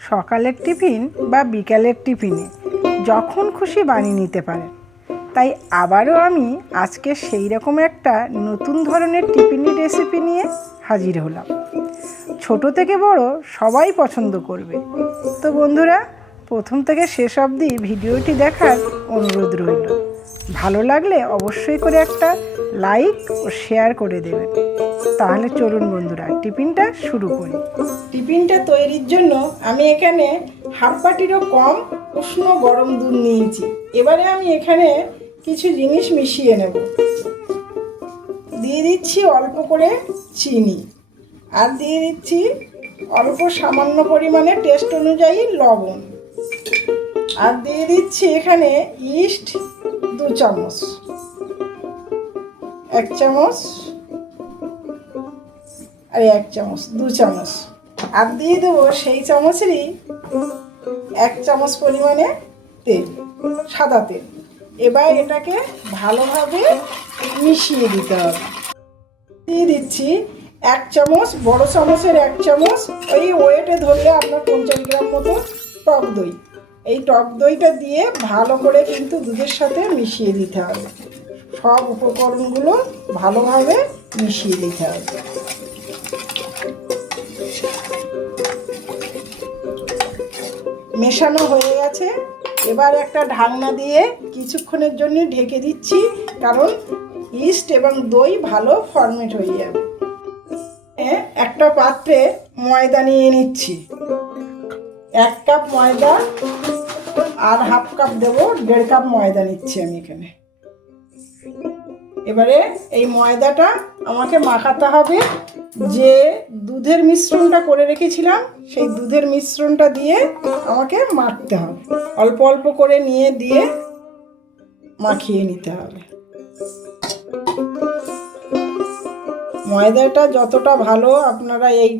সকালের টিফিন বা বিকালের টিফিনে যখন খুশি বানিয়ে নিতে পারেন। তাই আবারও আমি আজকে সেই রকম একটা নতুন ধরনের টিফিনি রেসিপি নিয়ে হাজির হলাম। ছোট থেকে বড় সবাই পছন্দ করবে। তো বন্ধুরা, প্রথম থেকে শেষ অবধি ভিডিওটি দেখার অনুরোধ রইল। ভালো লাগলে অবশ্যই করে একটা লাইক ও শেয়ার করে দেবেন। তাহলে চলুন বন্ধুরা, টিফিনটা শুরু করি। টিফিনটা তৈরির জন্য আমি এখানে হাফ বাটিরও কম উষ্ণ গরম দুধ নিয়েছি। এবারে আমি এখানে কিছু জিনিস মিশিয়ে নেব। দিয়ে দিচ্ছি অল্প করে চিনি, আর দিয়ে দিচ্ছি অল্প সামান্য পরিমাণে টেস্ট অনুযায়ী লবণ, আর দিয়ে দিচ্ছি এখানে ইস্ট 2 চামচ, 1 চামচ আর 1 চামচ, 2 চামচ, আর দিয়ে দেবো সেই চামচেরই 1 চামচ পরিমাণে তেল, সাদা তেল। এবার এটাকে ভালোভাবে মিশিয়ে দিতে হবে। দিয়ে দিচ্ছি 1 চামচ, বড় চামচের 1 চামচ, ওই ওয়েটে ধরলে আপনার 50 গ্রাম মতো টক দই। এই টক দইটা দিয়ে ভালো করে কিন্তু দুধের সাথে মিশিয়ে দিতে হবে। সব উপকরণগুলো ভালোভাবে মিশিয়ে দিতে হবে। মেশানো হয়ে গেছে। এবার একটা ঢাকনা দিয়ে কিছুক্ষণের জন্য ঢেকে দিচ্ছি, কারণ ইস্ট এবং দই ভালো ফরমেট হয়ে যাবে। একটা পাত্রে ময়দা নিয়ে নিচ্ছি। 1 কাপ ময়দা আর হাফ কাপ দেবো, 1.5 কাপ ময়দা নিচ্ছি আমি এখানে। এবারে এই ময়দাটা আমাকে মাখাতে হবে। যে দুধের মিশ্রণটা করে রেখেছিলাম সেই দুধের মিশ্রণটা দিয়ে আমাকে মাখতে হবে। অল্প অল্প করে দিয়ে মাখিয়ে নিতে হবে। ময়দাটা যতটা ভালো আপনারা এই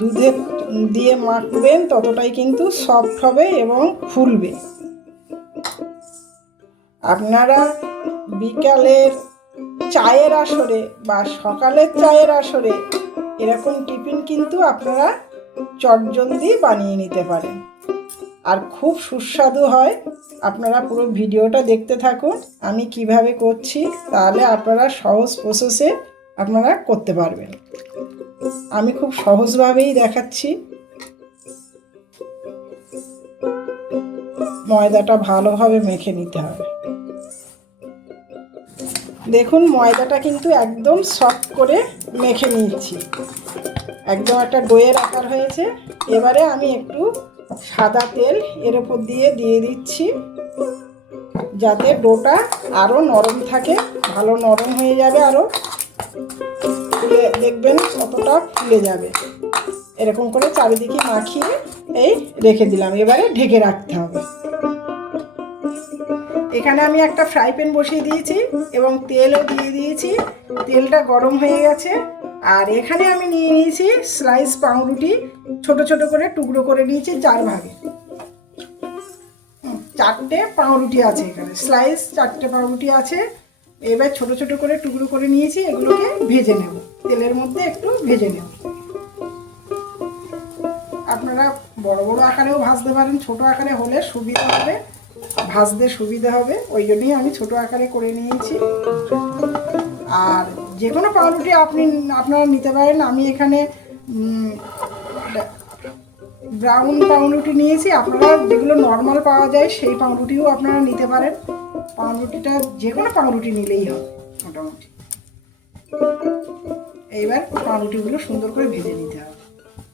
দুধে দিয়ে মাখবেন ততটাই কিন্তু সফট হবে এবং ফুলবে। আপনারা বিকালের চায়ের আসরে বা সকালের চায়ের আসরে এরকম টিফিন কিন্তু আপনারা চটজলদি বানিয়ে নিতে পারেন, আর খুব সুস্বাদু হয়। আপনারা পুরো ভিডিওটা দেখতে থাকুন আমি কিভাবে করছি, তাহলে আপনারা সহজ প্রসেসে আপনারা করতে পারবেন। আমি খুব সহজভাবেই দেখাচ্ছি। ময়দাটা ভালোভাবে মেখে নিতে হবে। দেখুন ময়দাটা কিন্তু একদম সফট করে মেখে নিচ্ছি, একদম একটা ডোয়ের আকার হয়েছে। এবারে আমি একটু সাদা তেল এর উপর দিয়ে দিচ্ছি, যাতে ডোটা আরও নরম থাকে, ভালো নরম হয়ে যাবে, আরও ফুলে দেখবেন কতটা ফুলে যাবে। এরকম করে চারিদিকে মাখিয়ে এই রেখে দিলাম। এবারে ঢেকে রাখতে হবে। এখানে আমি একটা ফ্রাই প্যান বসিয়ে দিয়েছি এবং তেলও দিয়ে দিয়েছি। তেলটা গরম হয়ে গেছে। আর এখানে আমি নিয়ে নিয়েছি স্লাইস পাউরুটি, ছোট ছোট করে টুকরো করে নিয়েছি 4 ভাগে। 4টে পাউরুটি আছে এখানে, স্লাইস 4টে পাউরুটি আছে। এবার ছোট ছোট করে টুকরো করে নিয়েছি, এগুলোকে ভেজে নেব, তেলের মধ্যে একটু ভেজে নেব। আপনারা বড় বড় আকারেও ভাজতে পারেন, ছোট আকারে হলে সুবিধা হবে, ভাজতে সুবিধা হবে, ওই জন্যই আমি ছোট আকারে করে নিয়েছি। আর যে কোনো পাউরুটি আপনারা নিতে পারেন। আমি এখানে ব্রাউন পাউরুটি নিয়েছি। আপনারা যেগুলো নর্মাল পাওয়া যায় সেই পাউরুটিও আপনারা নিতে পারেন। পাউরুটিটা যে কোনো পাউরুটি নিলেই হবে মোটামুটি। এইবার পাউরুটিগুলো সুন্দর করে ভেজে নিতে হবে,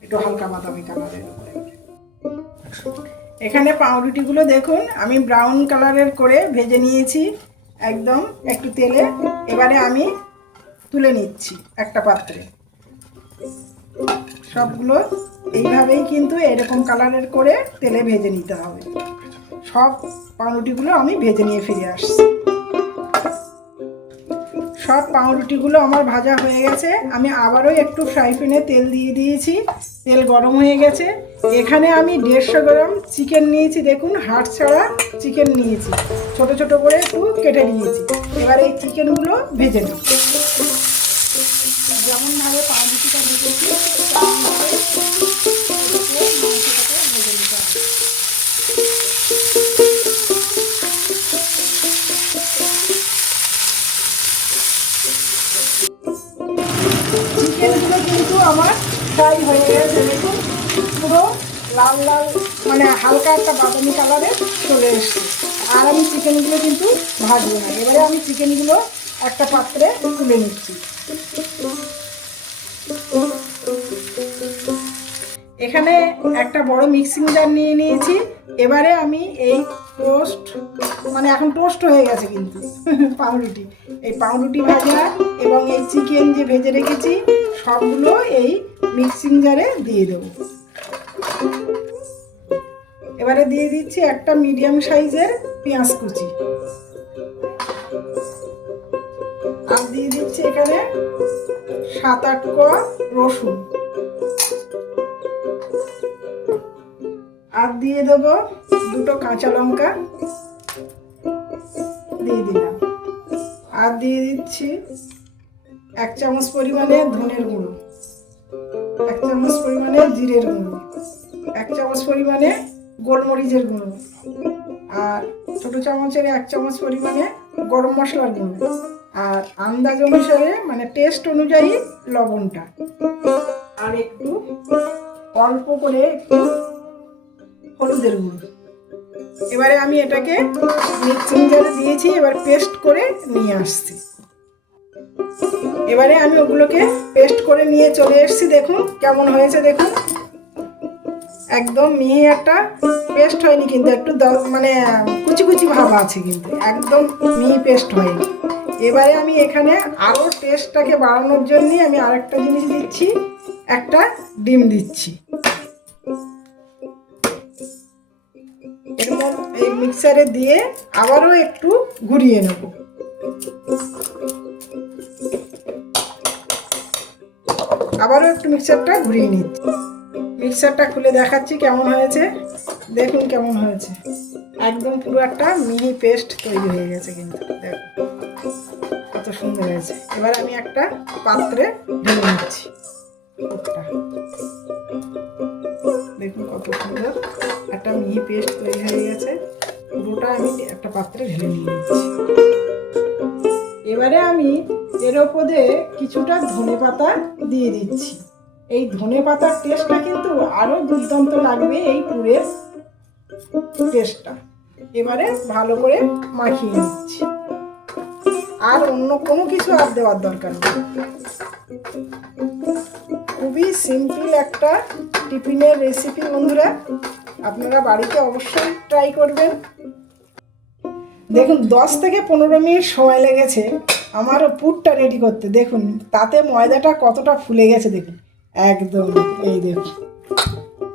একটু হালকা বাদামি কালারের উপরে। এখানে পাউরুটিগুলো দেখুন আমি ব্রাউন কালারের করে ভেজে নিয়েছি একদম একটু তেলে। এবারে আমি তুলে নিচ্ছি একটা পাত্রে। সবগুলো এইভাবেই কিন্তু এরকম কালারের করে তেলে ভেজে নিতে হবে। সব পাউরুটিগুলো আমি ভেজে নিয়ে ফিরে আসছি। সব পাউরুটিগুলো আমার ভাজা হয়ে গেছে। আমি আবারও একটু ফ্রাই প্যানে তেল দিয়ে দিয়েছি, তেল গরম হয়ে গেছে। এখানে আমি 150 গ্রাম চিকেন নিয়েছি। দেখুন হাড় ছাড়া চিকেন নিয়েছি, ছোট ছোট করে একটু কেটে নিয়েছি। এবার এই চিকেনগুলো ভেজে নেব। যেমনভাবে পাউরুটিটা ভেজেছি তেমনভাবে মাংসটাকে ভেজে নিতে লাল লাল মানে হালকা একটা বাদামি কালারে চলে এসছে। আর আমি চিকেনগুলো কিন্তু ভাজবো না, এবারে আমি চিকেনগুলো একটা পাত্রে তুলে নিচ্ছি। এখানে একটা বড় মিক্সিং জার নিয়ে নিয়েছি। এবারে আমি এই টোস্ট মানে এখন টোস্ট হয়ে গেছে কিন্তু পাউরুটি, এই পাউরুটি ভাজা এবং এই চিকেন যে ভেজে রেখেছি সবগুলো এই মিক্সিং জারে দিয়ে দেবো। এবারে দিয়ে দিচ্ছি একটা মিডিয়াম সাইজের পেঁয়াজ কুচি, আর দিয়ে দিচ্ছি এখানে 7-8 কোয়া রসুন, আর দিয়ে দেবো 2টো কাঁচা লঙ্কা দিয়ে দিলাম, আর দিয়ে দিচ্ছি 1 চামচ পরিমাণে ধনের গুঁড়ো, 1 চামচ পরিমাণে জিরের গুঁড়ো, 1 চামচ পরিমাণে গোলমরিচের গুঁড়ো, আর ছোট চামচের 1 চামচ পরিমাণে গরম মশলার গুঁড়ো, আর আন্দাজ অনুসারে মানে টেস্ট অনুযায়ী লবণটা, আর একটু অল্প করে একটু হলুদের গুঁড়ো। এবারে আমি এটাকে মিক্সিং জারে দিয়েছি, এবার পেস্ট করে নিয়ে আসছি। এবারে আমি ওগুলোকে পেস্ট করে নিয়ে চলে এসেছি। দেখুন কেমন হয়েছে, দেখুন একদম মিহি একটা পেস্ট হয়নি কিন্তু একটু মানে কুচি কুচি ভাব আছে, কিন্তু একদম মিহি পেস্ট হয়নি। এবারে আমি এখানে আরও টেস্টটাকে বাড়ানোর জন্য আমি আরেকটা জিনিস দিচ্ছি, একটা ডিম দিচ্ছি। এরপর এই মিক্সারে দিয়ে আবারও একটু ঘুরিয়ে নেব। আবারও একটু মিক্সারটা ঘুরিয়ে নিচ্ছি। মিক্সারটা খুলে দেখাচ্ছি কেমন হয়েছে, দেখুন কেমন হয়েছে, একদম পুরো একটা মিহি পেস্ট তৈরি হয়ে গেছে কিন্তু দেখুন কত সুন্দর হয়েছে। এবার আমি একটা পাত্রে ঢেলে নিচ্ছি। দেখুন কত সুন্দর একটা মিহি পেস্ট তৈরি হয়ে গেছে, পুরোটা আমি একটা পাত্রে ঢেলে নিয়ে নিচ্ছি। এবারে আমি এর ওপরে কিছুটা ধনেপাতা দিয়ে দিচ্ছি। এই ধনেপাতার টেস্টটা কিন্তু আরো দুর্দান্ত লাগবে এই পুরের টেস্টটা। এবারে ভালো করে মাখিয়ে নিচ্ছি, আর অন্য কোনো কিছু আর দেওয়ার দরকার নেই। খুবই সিম্পল একটা টিফিনের রেসিপি বন্ধুরা, আপনারা বাড়িতে অবশ্যই ট্রাই করবেন। দেখুন 10 থেকে 15 মিনিট সময় লেগেছে আমার পুরটা রেডি করতে। দেখুন তাতে ময়দাটা কতটা ফুলে গেছে, দেখুন একদম এই দেখুন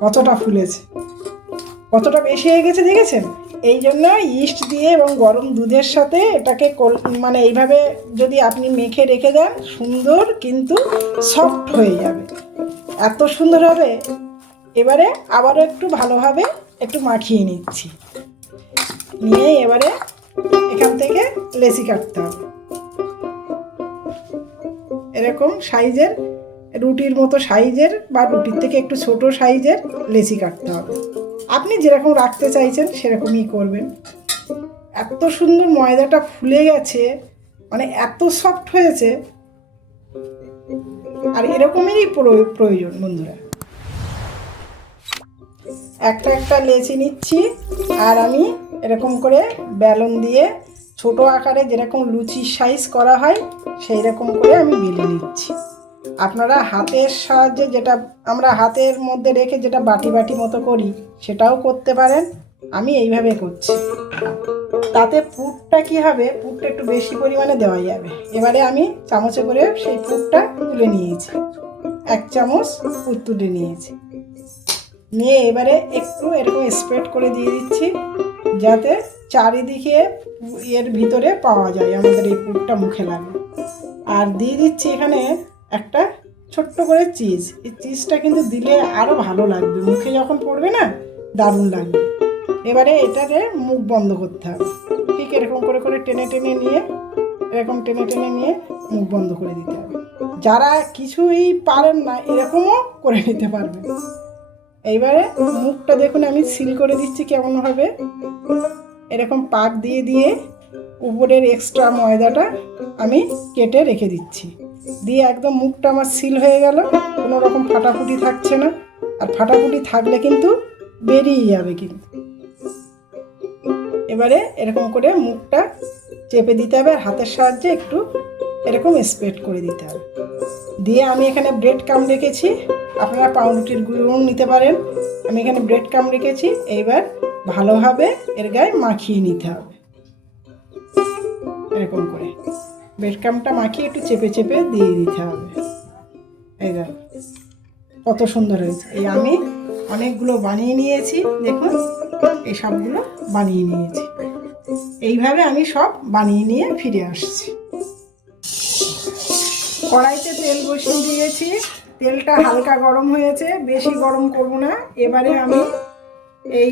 কতটা ফুলেছে, কতটা বেশি হয়ে গেছে দেখেছেন। এই জন্য ইস্ট দিয়ে এবং গরম দুধের সাথে এটাকে মানে এইভাবে যদি আপনি মেখে রেখে দেন সুন্দর কিন্তু সফট হয়ে যাবে, এত সুন্দর হবে। এবারে আবারও একটু ভালোভাবে একটু মাখিয়ে নিচ্ছি, নিয়ে এবারে এখান থেকে লেচি কাটতে হবে। এরকম সাইজের রুটির মতো সাইজের বা রুটির থেকে একটু ছোট সাইজের লেচি কাটতে হবে। আপনি যেরকম রাখতে চাইছেন সেরকমই করবেন। এত সুন্দর ময়দাটা ফুলে গেছে, মানে এত সফট হয়েছে, আর এরকমেরই প্রয়োজন বন্ধুরা। একটা একটা লেচি নিচ্ছি, আর আমি এরকম করে বেলন দিয়ে ছোট আকারে যেরকম লুচির সাইজ করা হয় সেই রকম করে আমি বেলে নিচ্ছি। আপনারা হাতের সাহায্যে, যেটা আমরা হাতের মধ্যে রেখে যেটা বাটি বাটি মতো করি সেটাও করতে পারেন, আমি এইভাবে করছি। তাতে পুরটা কি হবে, পুরটা একটু বেশি পরিমাণে দেওয়া যাবে। এবারে আমি চামচে করে সেই পুরটা তুলে নিয়েছি, 1 চামচ পুর তুলে নিয়েছি, নিয়ে এবারে একটু এরকম স্প্রেড করে দিয়ে দিচ্ছি যাতে চারিদিকে এর ভিতরে পাওয়া যায় আমাদের এই পুরটা মুখে লাগে। আর দিয়ে দিচ্ছি এখানে একটা ছোট্ট করে চিজ। এই চিজটা কিন্তু দিলে আরও ভালো লাগবে, মুখে যখন পড়বে না দারুণ লাগবে। এবারে এটাকে মুখ বন্ধ করতে হবে, ঠিক এরকম করে করে টেনে টেনে নিয়ে, এরকম টেনে টেনে নিয়ে মুখ বন্ধ করে দিতে হবে। যারা কিছুই পারেন না এরকমও করে নিতে পারবেন। এইবারে মুখটা দেখুন আমি সিল করে দিচ্ছি কেমন হবে, এরকম পাক দিয়ে দিয়ে উপরের এক্সট্রা ময়দাটা আমি কেটে রেখে দিচ্ছি, দিয়ে একদম মুখটা আমার সিল হয়ে গেল, কোনো রকম ফাটাফুটি থাকছে না। আর ফাটাফুটি থাকলে কিন্তু বেরিয়ে যাবে কিন্তু। এবারে এরকম করে মুখটা চেপে দিতে হবে আর হাতের সাহায্যে একটু এরকম স্প্রেড করে দিতে হবে। দিয়ে আমি এখানে ব্রেড ক্রাম রেখেছি, আপনারা পাউরুটির গুঁড়ো নিতে পারেন। আমি এখানে ব্রেড ক্রাম রেখেছি। এইবার ভালোভাবে এর গায়ে মাখিয়ে নিতে হবে। এরকম করে ব্রেড ক্রামটা মাখিয়ে একটু চেপে চেপে দিয়ে দিতে হবে। এই দেখো কত সুন্দর হয়েছে। এই আমি অনেকগুলো বানিয়ে নিয়েছি, দেখুন এই সবগুলো বানিয়ে নিয়েছি। এইভাবে আমি সব বানিয়ে নিয়ে ফিরে আসছি। কড়াইতে তেল বসিয়ে দিয়েছি, তেলটা হালকা গরম হয়েছে, বেশি গরম করব না। এবারে আমি এই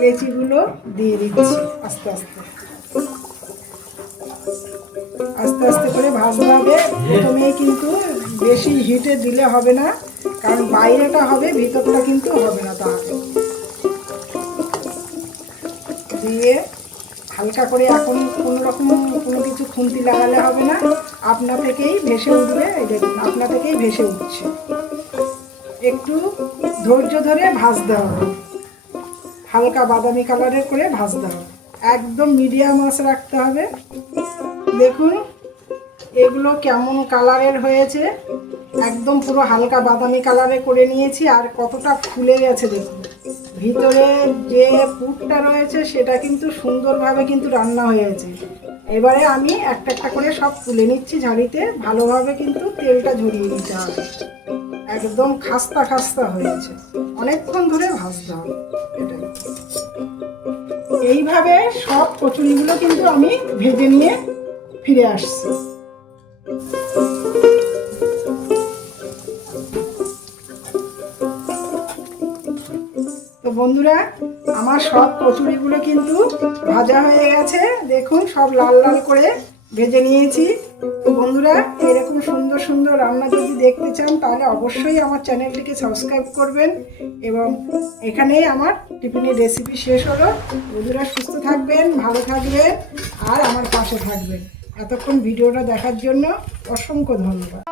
লেচিগুলো দিয়ে দিচ্ছি আস্তে আস্তে আস্তে আস্তে করে ভাজতে হবে। প্রথমেই কিন্তু বেশি হিটে দিলে হবে না, কারণ বাইরেটা হবে ভিতরটা কিন্তু হবে না। তাহলে দিয়ে হালকা করে, এখন কোনো রকম কোনো কিছু খুন্তি লাগালে হবে না, আপনা থেকেই ভেসে উঠবে। এই দেখুন আপনা থেকেই ভেসে উঠছে। একটু ধৈর্য ধরে ভাজতে হবে, হালকা বাদামি কালারের করে ভাজতে হবে, একদম মিডিয়াম আঁচ রাখতে হবে। দেখুন এগুলো কেমন কালারের হয়েছে, একদম পুরো হালকা বাদামি কালারে করে নিয়েছি। আর কতটা ফুলে গেছে দেখুন, ভিতরে যে পুরটা রয়েছে সেটা কিন্তু সুন্দরভাবে কিন্তু রান্না হয়েছে। এবারে আমি একটা একটা করে সব তুলে নিচ্ছি ঝাড়িতে। ভালোভাবে কিন্তু তেলটা ঝরিয়ে নিতে হবে, একদম খাস্তা খাস্তা হয়েছে, অনেকক্ষণ ধরে ভাজতে হবে। এটা এইভাবে সব কচুরিগুলো কিন্তু আমি ভেজে নিয়ে ফিরে আসছি। তো বন্ধুরা আমার সব কচুরিগুলো কিন্তু ভাজা হয়ে গেছে, দেখুন সব লাল লাল করে ভেজে নিয়েছি। তো বন্ধুরা এরকম সুন্দর সুন্দর রান্না যদি দেখতে চান তাহলে অবশ্যই আমার চ্যানেলটিকে সাবস্ক্রাইব করবেন। এবং এখানেই আমার টিফিনের রেসিপি শেষ হলো। বন্ধুরা সুস্থ থাকবেন, ভালো থাকবেন আর আমার পাশে থাকবেন। এতক্ষণ ভিডিওটা দেখার জন্য অসংখ্য ধন্যবাদ।